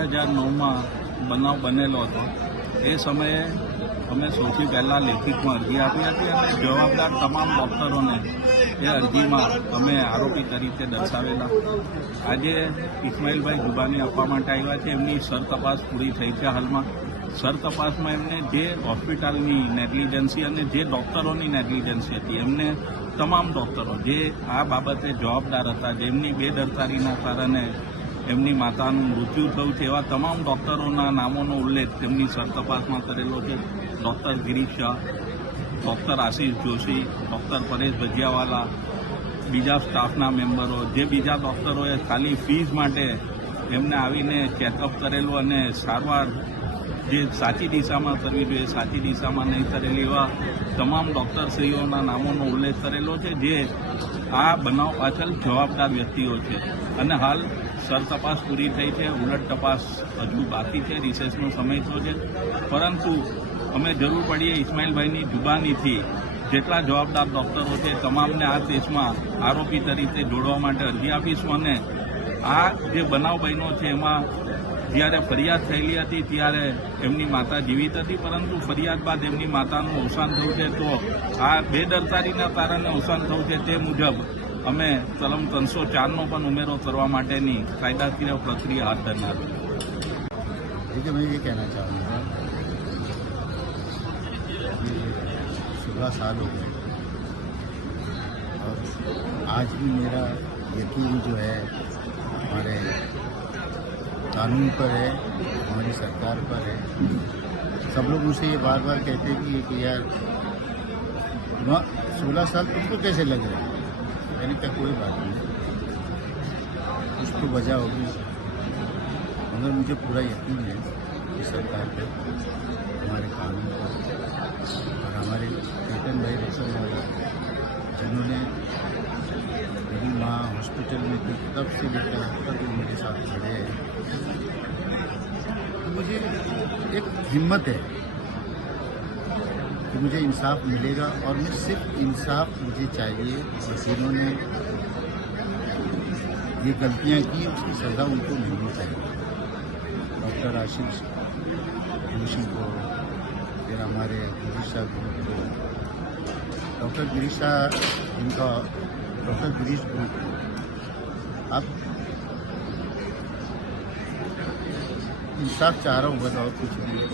2009માં બનાવ બનેલો હતો. એ સમયે અમે સૌથી પહેલાં લેખિતમાં અરજી આપી હતી અને જવાબદાર તમામ ડૉક્ટરોને એ અરજીમાં અમે આરોપી તરીકે દર્શાવેલા. આજે ઇસ્માઇલભાઈ જુબાની આપવા માટે આવ્યા છે. એમની સરતપાસ પૂરી થઈ છે. હાલમાં સરતપાસમાં એમને જે હોસ્પિટલની નેગ્લિજન્સી અને જે ડૉક્ટરોની નેગ્લિજન્સી હતી, એમને તમામ ડૉક્ટરો જે આ બાબતે જવાબદાર હતા, જેમની બેદરકારીના કારણે એમની માતાનું મૃત્યુ થયું છે, એવા તમામ ડૉક્ટરોના નામોનો ઉલ્લેખ તેમની સરતપાસમાં કરેલો છે. ડૉક્ટર ગિરીશ શાહ, ડૉક્ટર આશીષ જોશી, ડૉક્ટર પરેશ ભજીયાવાલા, બીજા સ્ટાફના મેમ્બરો, જે બીજા ડૉક્ટરોએ ખાલી ફીઝ માટે એમને આવીને ચેકઅપ કરેલું અને સારવાર જે સાચી દિશામાં કરવી જોઈએ સાચી દિશામાં નહીં કરેલી, એવા તમામ ડૉક્ટરશ્રીઓના નામોનો ઉલ્લેખ કરેલો છે, જે આ બનાવ પાછળ જવાબદાર વ્યક્તિઓ છે. અને હાલ સરતપાસ પૂરી થઈ છે. ઉલટ તપાસ હજુ બાકી છે. રિસેસનો સમય તો છે, પરંતુ અમે જરૂર પડીએ ઇસ્માઇલભાઈની જુબાનીથી જેટલા જવાબદાર ડૉક્ટરો છે તમામને આ કેસમાં આરોપી તરીકે જોડવા માટે અરજી આપીશું. અને આ જે બનાવ બન્યો છે એમાં જ્યારે ફરિયાદ થયેલી હતી ત્યારે એમની માતા જીવિત હતી, પરંતુ ફરિયાદ બાદ એમની માતાનું અવસાન થયું છે. તો આ બેદરકારીના કારણે અવસાન થયું છે. તે મુજબ અમે કલમ 304નો પણ ઉમેરો કરવા માટેની કાયદાકીય પ્રક્રિયા હાથ ધરનાર છે. देखिए, मैं ये कहना चाहूँगा कि 16 साल हो गए और आज भी मेरा यकीन जो है हमारे कानून पर है, हमारी सरकार पर है. सब लोग मुझसे ये बार बार कहते हैं कि यार 16 साल तुमको कैसे लग रहे हैं. मैंने कहा कोई बात नहीं, कुछ तो वजह होगी, मगर मुझे पूरा यकीन है कि सरकार पे, हमारे कानून पर और हमारे केतन भाई रेशम भाई, जिन्होंने मेरी माँ हॉस्पिटल में थी तब से लेकर अब तक वो मेरे साथ खड़े हैं. तो मुझे एक हिम्मत है कि मुझे इंसाफ मिलेगा और मैं सिर्फ इंसाफ मुझे चाहिए. और जिन्होंने ये गलतियाँ की उसकी सज़ा उनको मिलनी चाहिए. डॉक्टर आशीष जोशी को, फिर हमारे गिरीश शाह ग्रुप को, डॉक्टर गिरीश शाह, इनका डॉक्टर गिरीश ग्रुप. अब इंसाफ चाह रहा हूँ, बस और कुछ नहीं.